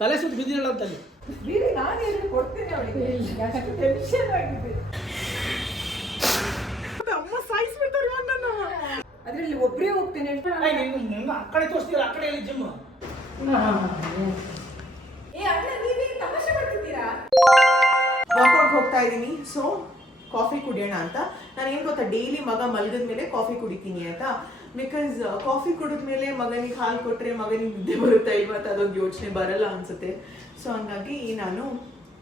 ತಲೆ ಸುತ್ತ ಬಿದ್ದಿರಲ್ಲ ಅಂತಲ್ಲಿ ಬೀರಿ ನಾನು ಏನು ಕೊಡ್ತೇನೆ ಅವಳಿಗೆ ಟೆನ್ಷನ್ ಆಗಿದೆ. ಅಮ್ಮ ಸಾಯಿಸ್ಬಿಡ್ತಾರೆ ನನ್ನನ್ನು. ಅದರಲ್ಲಿ ಒಬ್ಬರೇ ಹೋಗ್ತೇನೆ. ಆ ಕಡೆ ತೋರಿಸ್ತೀರ, ಆ ಕಡೆ ಎಲ್ಲಿ ಜಿಮ್? ಏ ಅಣ್ಣ ನೀವೇ ತಮಾಷೆ ಮಾಡ್ತಿದ್ದೀರಾ? ವಾಕೌಟ್ ಹೋಗ್ತಾ ಇದ್ದೀನಿ. ಸೊ ಕಾಫಿ ಕುಡಿಯೋಣ ಅಂತ. ನಾನು ಏನು ಗೊತ್ತಾ, ಡೈಲಿ ಮಗ ಮಲಗಿದ ಮೇಲೆ ಕಾಫಿ ಕುಡಿತೀನಿ ಆಯ್ತಾ. ಬಿಕಾಸ್ ಕಾಫಿ ಕುಡಿದ್ಮೇಲೆ ಮಗನಿಗೆ ಹಾಲು ಕೊಟ್ಟರೆ ಮಗನಿಗೆ ನಿದ್ದೆ ಬರುತ್ತಾ ಇಲ್ವಾ ಅಂತ ಅದೊಂದು ಯೋಚನೆ ಬರಲ್ಲ ಅನ್ಸುತ್ತೆ. ಸೊ ಹಂಗಾಗಿ ನಾನು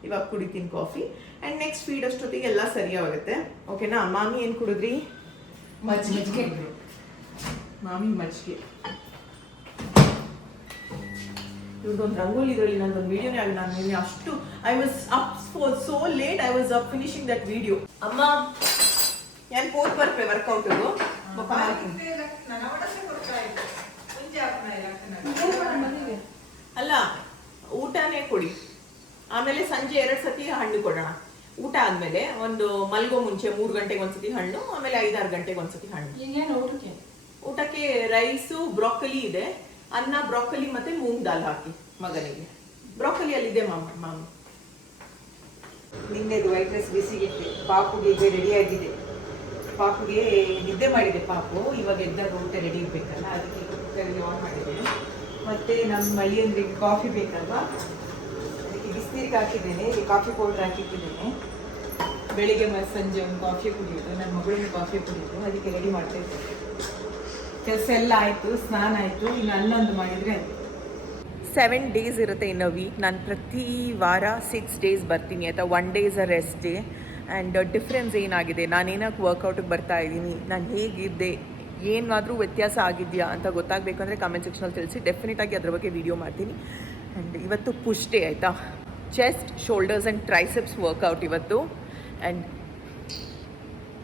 ಇವಾಗ ಕುಡಿತೀನಿ ಕಾಫಿ. ಆ್ಯಂಡ್ ನೆಕ್ಸ್ಟ್ ಫೀಡ್ ಅಷ್ಟೊತ್ತಿಗೆ ಎಲ್ಲ ಸರಿಯಾಗುತ್ತೆ. ಓಕೆನಾ? ಮಾಮಿ ಏನು ಕುಡಿದ್ರಿ? ಮಜ್ಜಿಗೆ. ಮಾಮಿ ಮಜ್ಜಿಗೆ. ಇವ್ರದ್ದೊಂದು ರಂಗೋಲಿ ಇದರಲ್ಲಿ ನಂದೊಂದು ವಿಡಿಯೋನೇ ಆಗಿ ನಾನು ನಿನ್ನೆ ಅಷ್ಟು I was up for so late. I was up finishing that video. ಅಮ್ಮ ഞാൻ പോയി ಬರ್ಪೆ ವರ್ಕೌಟ್ ಅಲ್ಲ ಊಟನೇ ಕೊಡಿ, ಆಮೇಲೆ ಸಂಜೆ 2 ಸತಿ ಹಣ್ಣು ಕೊಡೋಣ. ಊಟ ಆದ್ಮೇಲೆ ಒಂದು ಮಲ್ಗೋ ಮುಂಚೆ 3 ಗಂಟೆಗೆ ಒಂದ್ಸತಿ ಹಣ್ಣು, ಆಮೇಲೆ 5-6 ಗಂಟೆಗೆ ಒಂದ್ಸತಿ ಹಣ್ಣು. ಊಟಕ್ಕೆ ರೈಸು, ಬ್ರೋಕೊಲಿ ಇದೆ, ಅನ್ನ, ಬ್ರೋಕೊಲಿ ಮತ್ತೆ ಮೂಂಗ್ ದಾಲ್ ಹಾಕಿ ಮಗನಿಗೆ. ಬ್ರೋಕೊಲಿ ಅಲ್ಲಿದೆ ಮಾಮ. ನಿನ್ನೆದು ವೈಟ್ ರೈಸ್ ಬಿಸಿಗಿಟ್ಟೆ. ಪಾಪುಗೆ ಈಗ ರೆಡಿ ಆಗಿದೆ. ಪಾಪುಗೆ ನಿದ್ದೆ ಮಾಡಿದೆ ಪಾಪು. ಇವಾಗ ಎದ್ದಾಗ ಊಟ ರೆಡಿ ಇರಬೇಕಲ್ಲ, ಅದಕ್ಕೆ ಕುಕ್ಕರಲ್ಲಿ ಆನ್ ಮಾಡಿದ್ದೇನೆ. ಮತ್ತೆ ನಮ್ಮ ಮಳಿಯಂದ್ರಿಗೆ ಕಾಫಿ ಬೇಕಲ್ವಾ, ಅದಕ್ಕೆ ಬಿಸಿನೀರಿಗೆ ಹಾಕಿದ್ದೇನೆ. ಇಲ್ಲಿ ಕಾಫಿ ಪೌಡರ್ ಹಾಕಿಟ್ಟಿದ್ದೇನೆ. ಬೆಳಿಗ್ಗೆ ಮತ್ತು ಸಂಜೆ ಒಂದು ಕಾಫಿ ಕುಡಿಯೋದು, ನನ್ನ ಮಗಳಿಂದ ಕಾಫಿ ಕುಡಿಯೋದು. ಅದಕ್ಕೆ ರೆಡಿ ಮಾಡ್ತಾ ಇದ್ದೇನೆ. ಕೆಲಸ ಎಲ್ಲ ಆಯಿತು, ಸ್ನಾನ ಆಯಿತು. ಇನ್ನು ಅನ್ನೊಂದು ಮಾಡಿದರೆ ಅದು 7 ಡೇಸ್ ಇರುತ್ತೆ ಇನ್ ಅ ವೀಕ್. ನಾನು ಪ್ರತಿ ವಾರ 6 ಡೇಸ್ ಬರ್ತೀನಿ ಆಯಿತಾ. 1 day is a rest day. And difference ಏನಾಗಿದೆ, ನಾನೇನಕ್ಕೆ ವರ್ಕೌಟಿಗೆ ಬರ್ತಾ ಇದ್ದೀನಿ, ನಾನು ಹೇಗಿದ್ದೆ, ಏನಾದರೂ ವ್ಯತ್ಯಾಸ ಆಗಿದೆಯಾ ಅಂತ ಗೊತ್ತಾಗಬೇಕು ಅಂದರೆ ಕಮೆಂಟ್ ಸೆಕ್ಷನಲ್ಲಿ ತಿಳಿಸಿ. ಡೆಫಿನೆಟಾಗಿ ಅದ್ರ ಬಗ್ಗೆ ವೀಡಿಯೋ ಮಾಡ್ತೀನಿ. ಆ್ಯಂಡ್ ಇವತ್ತು ಪುಷ್ ಡೇ ಆಯಿತಾ. Chest, shoulders and triceps workout ಇವತ್ತು. ಆ್ಯಂಡ್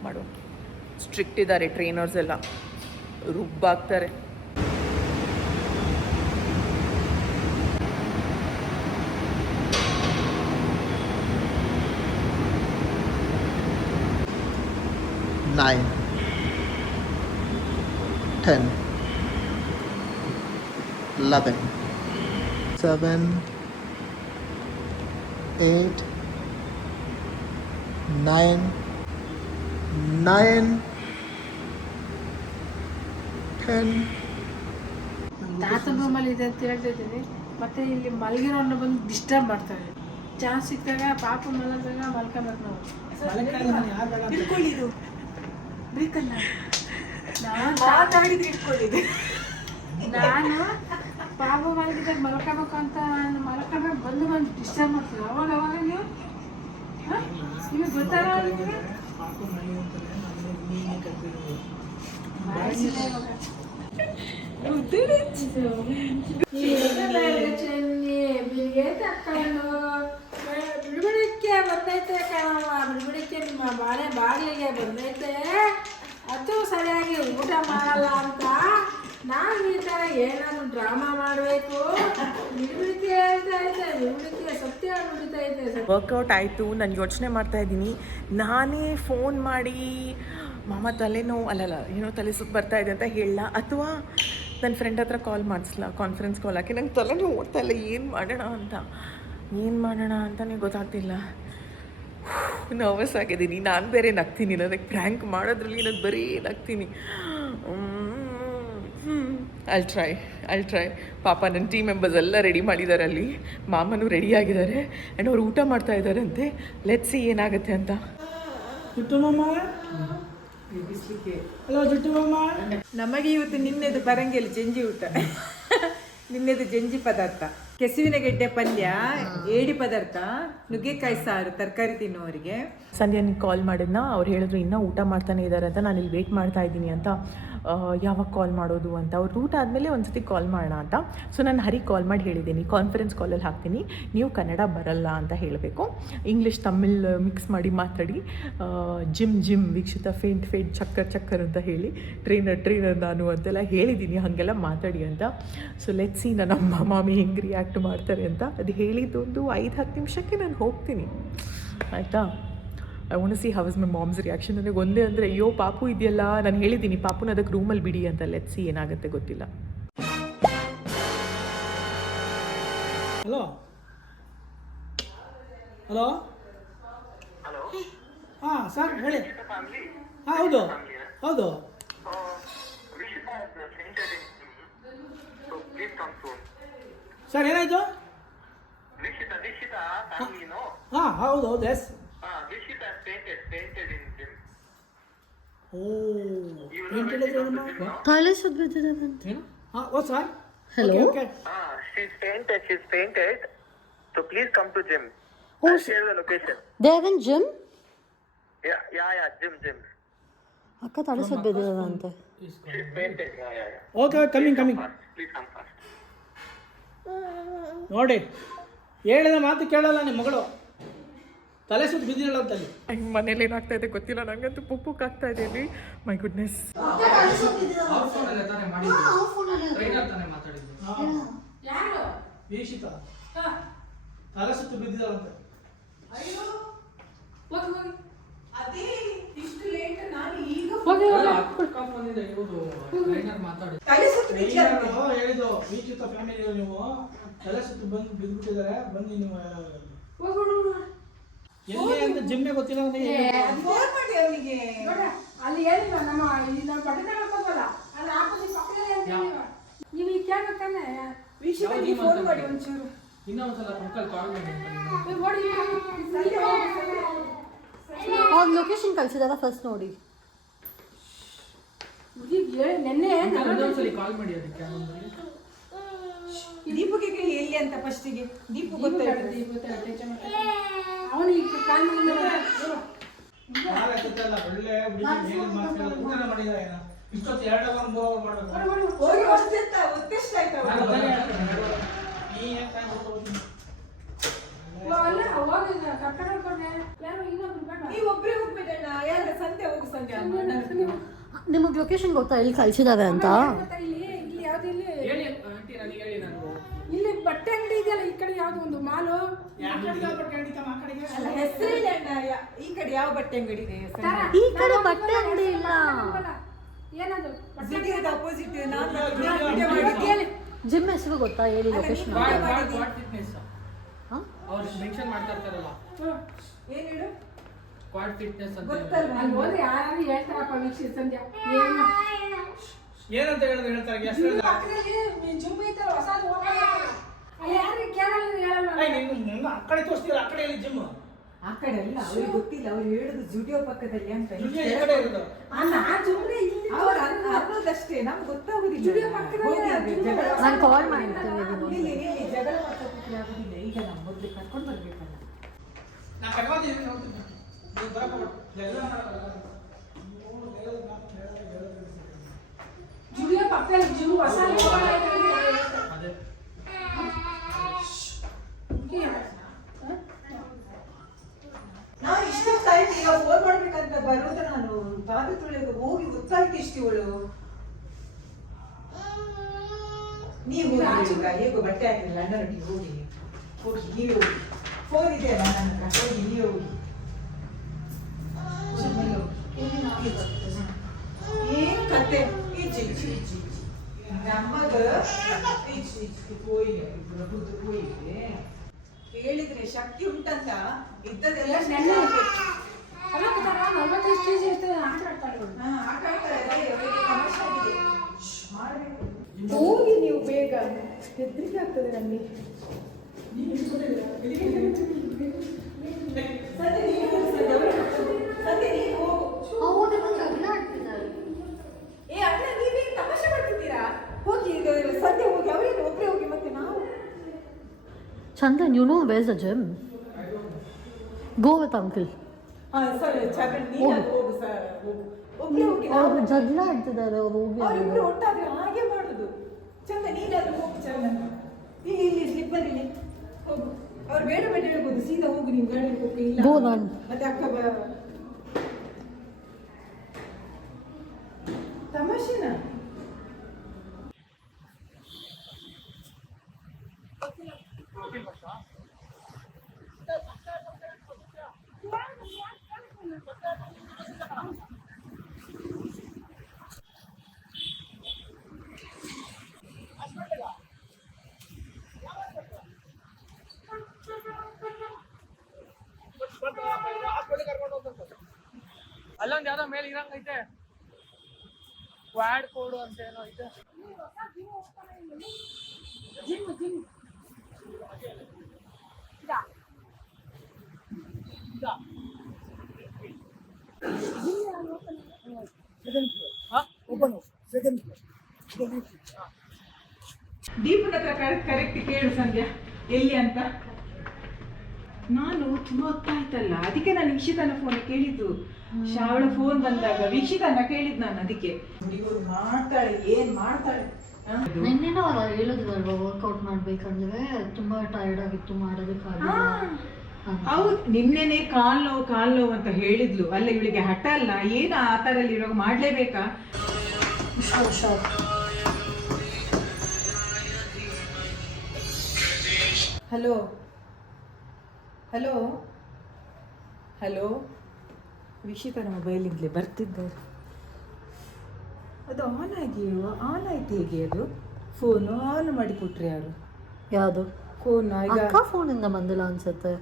ಮಾಡುವ ಸ್ಟ್ರಿಕ್ಟ್ ಇದ್ದಾರೆ ಟ್ರೈನರ್ಸ್ ಎಲ್ಲ, ರುಬ್ಬಾಗ್ತಾರೆ. Nine, 10, 11, 7, 8, 9, 10. ತಾತನ ರೂಮಲ್ಲಿ ಇದೆ ಅಂತ ಹೇಳ್ತಾ ಇದ್ದೀನಿ. ಮತ್ತೆ ಇಲ್ಲಿ ಮಲಗಿರೋನ್ನ ಬಂದು ಡಿಸ್ಟರ್ಬ್ ಮಾಡ್ತಾರೆ. ಚಾನ್ಸ್ ಸಿಕ್ಕಾಗ ಪಾಪ ಮಲಗಿದಾಗ ಮಲ್ಕೊಬೇಕು ನಾವು. ಇಟ್ಕೊಳ್ಳಿದು ಬೇಕಲ್ಲ, ನಾನು ಪಾಪ ಮಲಗಿದಾಗ ಮಲ್ಕೋಬೇಕು ಅಂತ ಮಲ್ಕೋಬೇಕು ಬಂದು ಡಿಸ್ಟರ್ಬ್ ಮಾಡ್ತಾರೆ. ಅವಾಗ ನೀವು ನಿಮಗೆ ಗೊತ್ತಾಗ ಬಿಳಿಗೆ ತಕ್ಕೊಂಡು ಬಿಡುಗಡೆಕ್ಕೆ ಬಂದೈತೆ ಕಣವ. ಬಿಡುಗಡೆಕ್ಕೆ ನಿಮ್ಮ ಮನೆ ಬಾಗಿಲಿಗೆ ಬಂದೈತೆ. ಅದು ಸರಿಯಾಗಿ ಊಟ ಮಾಡಲ್ಲ ಅಂತ ನಾವು ಈ ಥರ ಏನಾದರೂ ಡ್ರಾಮಾ ಮಾಡಬೇಕು. ಬಿಡುಗಡೆಕ್ಕೆ ಹೇಳ್ತಾ ಐತೆ, ಬಿಡುಗಡೆಕ್ಕೆ ಸತ್ಯ ನುಡಿತಾ ಐತೆ. ವರ್ಕೌಟ್ ಆಯಿತು. ನಾನು ಯೋಚನೆ ಮಾಡ್ತಾ ಇದ್ದೀನಿ, ನಾನೇ ಫೋನ್ ಮಾಡಿ ಮಾಮ ತಲೆನೋವು ಅಲ್ಲಲ್ಲ ಏನೋ ತಲೆ ಸುತ್ತ ಬರ್ತಾ ಇದೆ ಅಂತ ಹೇಳಲ್ಲ, ಅಥವಾ ನನ್ನ ಫ್ರೆಂಡ್ ಹತ್ರ ಕಾಲ್ ಮಾಡಿಸ್ಲಾ, ಕಾನ್ಫರೆನ್ಸ್ ಕಾಲ್ ಹಾಕಿ. ನಂಗೆ ತಲೆನೋವು ಓಡ್ತಾ ಇಲ್ಲ, ಏನು ಮಾಡೋಣ ಅಂತಲೇ ಗೊತ್ತಾಗ್ತಿಲ್ಲ. ನರ್ವಸ್ ಆಗಿದ್ದೀನಿ. ನಾನು ಬೇರೆ ನಗ್ತೀನಿ, ನನಗೆ ಪ್ರ್ಯಾಂಕ್ ಮಾಡೋದ್ರಲ್ಲಿ ನಾನು ಬರೀ ನಗ್ತೀನಿ. I'll try. ಪಾಪ ನನ್ನ ಟೀಮ್ ಮೆಂಬರ್ಸ್ ಎಲ್ಲ ರೆಡಿ ಮಾಡಿದ್ದಾರೆ, ಅಲ್ಲಿ ಮಾಮನೂ ರೆಡಿ ಆಗಿದ್ದಾರೆ. ಆ್ಯಂಡ್ ಅವ್ರು ಊಟ ಮಾಡ್ತಾ ಇದ್ದಾರಂತೆ. ಲೆಟ್ಸ್ ಸಿ ಏನಾಗುತ್ತೆ ಅಂತ. ನಮಗೆ ಇವತ್ತು ನಿನ್ನೆದು ಬರಂಗಿಲ್ಲ ಜಂಜಿ ಊಟ. ನಿನ್ನೆದು ಜಂಜಿ ಪದಾರ್ಥ, ಕೆಸುವಿನ ಗೆಡ್ಡೆ ಪಲ್ಯ, ಏಡಿ ಪದಾರ್ಥ, ನುಗ್ಗೆಕಾಯಿ ಸಾರು, ತರಕಾರಿ ತಿನ್ನೋರಿಗೆ. ಸಂಧ್ಯಾನಿಗೆ ಕಾಲ್ ಮಾಡಿದ್ನ, ಅವ್ರು ಹೇಳಿದ್ರು ಇನ್ನೂ ಊಟ ಮಾಡ್ತಾನೆ ಇದ್ದಾರೆ ಅಂತ. ನಾನು ಇಲ್ಲಿ ವೇಟ್ ಮಾಡ್ತಾ ಇದ್ದೀನಿ ಅಂತ. ಯಾವಾಗ ಕಾಲ್ ಮಾಡೋದು ಅಂತ. ಅವ್ರು ಊಟ ಆದಮೇಲೆ ಒಂದು ಸತಿ ಕಾಲ್ ಮಾಡೋಣ ಅಂತ. ಸೊ ನಾನು ಹರಿಗೆ ಕಾಲ್ ಮಾಡಿ ಹೇಳಿದ್ದೀನಿ, ಕಾನ್ಫರೆನ್ಸ್ ಕಾಲಲ್ಲಿ ಹಾಕ್ತೀನಿ, ನೀವು ಕನ್ನಡ ಬರಲ್ಲ ಅಂತ ಹೇಳಬೇಕು, ಇಂಗ್ಲೀಷ್ ತಮಿಳ್ ಮಿಕ್ಸ್ ಮಾಡಿ ಮಾತಾಡಿ. ಜಿಮ್ ವೀಕ್ಷಿತ ಫೇಂಟ್ ಚಕ್ಕರ್ ಅಂತ ಹೇಳಿ ಟ್ರೈನರ್ ನಾನು ಅಂತೆಲ್ಲ ಹೇಳಿದ್ದೀನಿ, ಹಾಗೆಲ್ಲ ಮಾತಾಡಿ ಅಂತ. ಸೊ ಲೆಟ್ಸ್ ಸಿ ನನ್ನ ಅಮ್ಮ ಮಾಮಿ ಹೆಂಗೆ ರಿಯಾಕ್ಟ್ ಮಾಡ್ತಾರೆ ಅಂತ. ಅದು ಹೇಳಿದ್ದೊಂದು 5-10 ನಿಮಿಷಕ್ಕೆ ನಾನು ಹೋಗ್ತೀನಿ ಆಯಿತಾ. I want to see how is my mom's reaction. ನನಗೆ ಒಂದೇ ಅಂದರೆ ಅಯ್ಯೋ ಪಾಪು ಇದೆಯಲ್ಲ, ನಾನು ಹೇಳಿದ್ದೀನಿ ಪಾಪುನ ಅದಕ್ಕೆ ರೂಮಲ್ಲಿ ಬಿಡಿ ಅಂತ. ಲೆಟ್ಸ್ ಸಿ ಏನಾಗುತ್ತೆ ಗೊತ್ತಿಲ್ಲ. Hello hello Hello. ಹಾಂ ಸರ್ ಹೇಳಿ. Rishita family. ಹಾಂ ಹೌದು Family. ಹೌದು. Rishita has fainted in so please come soon. Sir ಏನಾಯಿತು? Rishita family, no? ಹಾಂ ಹೌದು ಹೌದು yes. Rishita has fainted in gym. Oh You ಏನು know when she ಹೇಳಿದ್ರು comes to ಏನಮ್ಮ? gym, no? ತಲೆ ಸುತ್ತ ಬಿದ್ದಿದೆ. ಏನು? ಹಾಂ ಓ sir. Hello? Okay She's fainted. So please come to gym. Oh, I'll share the location. They have in gym? Yeah, gym. ಅಕ್ಕ ತಲೆ ಸುತ್ತ ಬಿದ್ದಿದೆ ಅಂತೆ. She's fainted. Yeah. Okay coming Please come fast. ನೋಡಿ ಹೇಳಿದ ಮಾತು ಕೇಳಲ್ಲ ನಿಮ್ಮ ಮಗಳು, ತಲೆ ಸುತ್ತ ಬಿದ್ದಿರಲ್ಲ ಅಂತಲ್ಲಿ. ಹಂಗೆ ಮನೇಲಿ ಏನಾಗ್ತಾ ಇದೆ ಗೊತ್ತಿಲ್ಲ, ನನಗಂತೂ ಪುಕ್ ಆಗ್ತಾ ಇದ್ದೀನಿ. My goodness. ಯಾರು? ವೀಕ್ಷಿತ ಹಾಂ ತಲೆ ಸುತ್ತ ಬಿದ್ದಿದ್ದಾಳಂತೆ. ಅಯ್ಯೋ ಹೋಗಿ ಹೋಗಿ ಅದೇ ಇಷ್ಟು ಲೇಟ್ ನಾನು ಈಗ ಹೋಗಿ ತಲೆ ಸುತ್ತ ಟ್ರೈನರು ಹೇಳಿದ್ದು ವೀಕ್ಷಿತ ಫ್ಯಾಮಿಲಿ ನೀವು ತಲೆ ಸುತ್ತ ಬಂದು ಬಿದ್ದುಬಿಟ್ಟಿದ್ದಾರೆ, ಬನ್ನಿ ನೀವು ಎಲ್ಲಿ ಅಂತ ಜಿಮ್ಮೆ ಗೊತ್ತಿಲ್ಲ ಅಂತ ಫೋನ್ ಮಾಡಿ ಅವನಿಗೆ. ನೋಡ್ರ ಅಲ್ಲಿ ಹೇಳಿಲ್ಲ ನಮ್ಮ ಇಲ್ಲಿ ನಮ್ಮ ಬಟ್ಟೆ ತಗೊಳ್ಕೋದಲ್ಲ ಅಲ್ಲಿ ಆಪೋಸಿಟ್ ಪಕ್ಕದಲ್ಲಿ ಅಂತ ಹೇಳಿವ. ನೀವು ಈಗ ಕೇಳ್ಬೇಕಂದ್ರೆ ವೀಕ್ಷಕನಿಗೆ ಫೋನ್ ಮಾಡಿ ಒಂಚೂರು. ಅವ್ರ ಲೊಕೇಶನ್ ಕಳಿಸಿದಾಗ ಫಸ್ಟ್ ನೋಡಿ. ನೆನ್ನೆ ದೀಪಕ್ಕೆ ಕೇಳಿ ಎಲ್ಲಿ ಅಂತ ಫಸ್ಟಿಗೆ. ದೀಪು ಗೊತ್ತಾಯ್ತು. ಅವನು ಈಗ ಕಾಲ್ ಒಳ್ಳೆ ಊಟ ಮಾಡಿದ್ದಾರೆ. ಇಷ್ಟೊತ್ತು 2 ಅವರ್ 3 ಅವರ್ ಮಾಡಬೇಕು. ಹೋಗಿ ಹೊಸ್ತಿರ್ತ ಒತ್ತೆಷ್ಟಾಯ್ತು ನೀವು ಒಬ್ಬರೇ ಹೋಗ್ಬೇಕಣ್ಣ. ಯಾರ ಸಂತೆ ಹೋಗು ಸಂಜೆ ನಿಮಗೆ ಲೊಕೇಶನ್ ಗೊತ್ತಾ ಎಲ್ಲಿ ಕಳಿಸಿದ್ದಾರೆ ಅಂತ? ಇಲ್ಲಿ ಯಾವ್ದು ಇಲ್ಲಿ ಬಟ್ಟೆ ಅಂಗಡಿ ಇದೆಯಲ್ಲ ಈ ಕಡೆ ಯಾವ್ದು ಒಂದು ಮಾಲು ಹೆಸರಿಲ್ಲ ಅಣ್ಣ. ಈ ಕಡೆ ಯಾವ ಬಟ್ಟೆ ಅಂಗಡಿ ಇದೆ? ಈ ಕಡೆ ಬಟ್ಟೆ ಅಂಗಡಿ ಇಲ್ಲ. ಏನದು ಸಿಟಿದ ಅಪೋಸಿಟ್. ಜಿಮ್ ಹೆಸರು ಗೊತ್ತಾ ಹೇಳಿ ಲೊಕೇಶನ್? ಏನ್ ಹೇಳು ಕ್ವಾಡ್ ಫಿಟ್ನೆಸ್ ಅಂತ ಗೊತ್ತಲ್ವಾ? ಅಲ್ಲಿ ಹೋದ್ರೆ ಯಾರು ಹೇಳ್ತಾರಪ್ಪ ವೀಕ್ಷಿತ ಸಂಧ್ಯಾ ಏನು ಏನಂತ ಹೇಳ್ತಾರೆ ಪಕ್ಕದಲ್ಲಿ ಜುಮ್ ಐತಲ್ಲ ಹೊಸದು ಓಪನ್ ಆಗಲ್ಲ ಅಲ್ಲಿ ಯಾರು ಕೇಳಲ್ಲ ಹೇಳಲ್ಲ ಆ ಕಡೆ ತೋರಿಸ್ತೀರ, ಆ ಕಡೆ ಎಲ್ಲಿ ಜಿಮ್? ಆ ಕಡೆ ಅಲ್ಲ, ಅವ್ರಿಗೆ ಗೊತ್ತಿಲ್ಲ. ಅವ್ರು ಹೇಳುದು ಜುಡಿಯೋ ಪಕ್ಕದಲ್ಲಿ ಅಂತ. ಈ ಕಡೆ ಇರೋದು. ಜುಮ್ರೆ ಇಲ್ಲಿ ಅವ್ರು ಅನ್ನೋದಷ್ಟೇ, ನಮ್ಗೆ ಗೊತ್ತಾಗುದಿಲ್ಲ. ಜುಡಿಯೋ ಪಕ್ಕದಲ್ಲಿ ನಾನು ಕಾಲ್ ಮಾಡ್ತೀನಿ. ಇಲ್ಲಿ ಜಗಳ ಮಾತಾಡ್ಲಿಕ್ಕೆ ಆಗುದಿಲ್ಲ. ಈಗ ನಾವು ಮೊದಲು ಕರ್ಕೊಂಡು ಬರ್ಬೇಕಲ್ಲ. ನಾ ಕರ್ಕೊಂಡಿದ್ದೀನಿ ನೋಡ್ತೀನಿ. ನೀವು ಬರಕ್ಕೆ ಜುಡಿಯೋ ಪಕ್ಕದಲ್ಲಿ ಜಿಮ್ ಹೊಸ ಅದೇ ನಾನು ಇಷ್ಟೊತ್ತಾಯ್ತು ಈಗ ಫೋನ್ ಮಾಡ್ಬೇಕಂತ ಬರೋದು. ನಾನು ಪಾದ ತೊಳೆದು ಹೋಗಿ ಗೊತ್ತಾಯ್ತು ಇಷ್ಟು ಇವಳು. ನೀವು ಈಗ ಹೇಗೋ ಬಟ್ಟೆ ಹಾಕಿರಲ್ಲ ಅಣ್ಣರೊಟ್ಟಿಗೆ ಹೋಗಿ ನೀವೇ ಹೋಗಿ. ಫೋನ್ ಇದೆ ಅಲ್ಲ ನನ್ನ ಹತ್ರ, ಹೋಗಿ ನೀವೇ ಹೋಗಿ. ಏನ್ ಕತೆ ನಮ್ಮದ ಹೇಳಿದ್ರೆ ಶಕ್ತಿ ಉಂಟಂತ ಇದ್ದದೆಲ್ಲ ನೆನ್ನೆ 45 kg ಇರ್ತದೆ ಆಟ ಆಡ್ತಾರೆ ಆಟ ಆಡ್ತಾರೆ. ತಮಾಷೆ ಆಗಿದೆ. ಹೋಗಿ ನೀವು ಬೇಗ, ಹೆದರಿಕೆ ಆಗ್ತದೆ ನನಗೆ. ಏ ಅಣ್ಣ, ನೀವೇ ತಮಾಷೆ ಮಾಡ್ತಿದ್ದೀರಾ? ಹೋಗಿ ಸದ್ಯ ಹೋಗಿ, ಅವರೇನು ಒಬ್ಬರೇ ಹೋಗಿ ಮತ್ತೆ ನಾವು. Chandan, you know where's the gym? Go with uncle. ಸರಿ ಚರಣ್, ನೀನು ಹೋಗು ಸರ್, ಹೋಗು. ಒಬ್ಬರೇ ಹೋಗಿ. ಅವ್ರು ಜಗಳ ಆಡ್ತಿದ್ದಾರೆ, ಅವ್ರು ಹೋಗಿ. ಅವರಿಬ್ರು ಒಟ್ಟಾದ್ರೆ ಹಾಗೆ ಮಾಡುದು. ಚಂದ, ನೀನಾದ್ರೂ ಹೋಗು ಚಂದ. ಇಲ್ಲಿ ಸ್ಲಿಪ್ಪರ್ ಇಲ್ಲಿ ಹೋಗು. ಅವ್ರು ಬೇಡ ಹೇಳ್ಬೋದು, ಸೀದಾ ಹೋಗು ನೀವು ಗಾಡಿ ಹೋಗಿ. ಇಲ್ಲ Go ನಾನು. ಮತ್ತೆ ಅಕ್ಕ ತಮಾಷೆನಾ? ಅಲ್ಲೊಂದು ಯಾವ್ದೋ ಮೇಲೆ ಇರಂಗೈತೆ ಕ್ವಾಡ್ ಕೋಡು ಅಂತ ಏನೋ ಐತೆ. ದೀಪನ ಹತ್ರ ಕರೆಕ್ಟ್ ಕೇಳು ಸಂಧ್ಯಾ ಎಲ್ಲಿ ಅಂತ. ನಾನು ತುಂಬಾ ಹೊತ್ತಾಯ್ತಲ್ಲ, ಅದಕ್ಕೆ ನಾನು ವೀಕ್ಷಿತನ ಫೋನ್ ಕೇಳಿದ್ದು. ಶ್ರಾವಣ ಫೋನ್ ಬಂದಾಗ ವೀಕ್ಷಿತನ ಕೇಳಿದ್ ನಾನು, ಅದಕ್ಕೆ ಇವ್ರು ಮಾಡ್ತಾಳೆ ಏನ್ ಮಾಡ್ತಾಳೆ. ನಿನ್ನೆನೂ ಅಲ್ಲ ಹೇಳಿದ್ವಲ್ವ ವರ್ಕೌಟ್ ಮಾಡ್ಬೇಕಂದ್ರೆ ತುಂಬಾ ಟೈರ್ಡ್ ಆಗಿತ್ತು ಮಾಡೋದಕ್ಕಾಗಲ್ಲ. ಹೌದು, ನಿನ್ನೆನೆ ಕಾಲ್ ನೋವು ಅಂತ ಹೇಳಿದ್ಲು. ಅಲ್ಲ ಇವಳಿಗೆ ಹಠ ಅಲ್ಲ ಏನು ಆ ಥರ ಇವಾಗ ಮಾಡ್ಲೇಬೇಕಾ? ಹಲೋ ಹಲೋ ಹಲೋ, ವೀಕ್ಷಿತನ ಮೊಬೈಲಿಂದಲೇ ಬರ್ತಿದ್ದಾರೆ. ಅದು ಆನ್ ಆಯ್ತು ಹೇಗೆ? ಅದು ಫೋನು ಆನ್ ಮಾಡಿ ಕೊಟ್ರೆ ಯಾರು? ಯಾವುದು ಫೋನ್ ಈಗ ಅಕ್ಕ ಫೋನಿಂದ ಬಂದಿಲ್ಲ ಅನ್ಸುತ್ತೆ.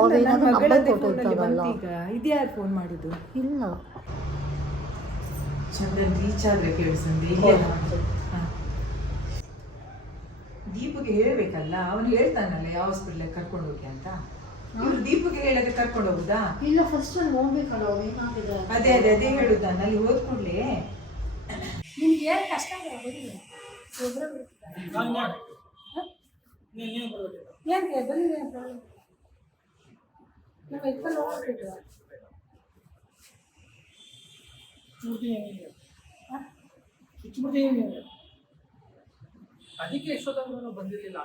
ಅವೇನಾದ್ರೂ ನಂಬರ್ ಕೊಟ್ಟಿರ್ತಾರಲ್ಲ. ಈಗ ಇದ್ಯಾರು ಫೋನ್ ಮಾಡಿದ್ದು? ಇಲ್ಲ ಚಂದನ್ ರೀಚ್ ಆದ್ರೆ ಕೇಳಿಸಂದಿ. ದೀಪಗೆ ಹೇಳ್ಬೇಕಲ್ಲ, ಅವನು ಹೇಳ್ತಾನಲ್ಲ ಯಾವ ಹಾಸ್ಪಿಟ್ಲಿಗೆ ಕರ್ಕೊಂಡು ಹೋಗಿ ಅಂತ. ಇವ್ರು ದೀಪಗೆ ಹೇಳದೆ ಕರ್ಕೊಂಡು ಹೋಗುದಾ? ಇಲ್ಲ, ಫಸ್ಟ್ ಅಲ್ಲಿ ನೋಡ್ಬೇಕಲ್ಲ ಏನಾಗಿದೆ. ಅದೇ ಹೇಳುದು ನಾನು. ಅಲ್ಲಿ ಹೋದ್ ಕೂಡ್ಲೆ ನಿಮ್ಗೆ ಏನು ಕಷ್ಟ ಏನ್ಗೆ ಬಂದಿದೆ ಪ್ರಾಬ್ಲಮ್? ನಾವು ಇಟ್ಕೊಂಡು ಹೋಗ್ಬಿಟ್ಟು ಅದಕ್ಕೆ ಎಷ್ಟೊತ್ತಾದ್ರೂ ಬಂದಿರಲಿಲ್ಲ.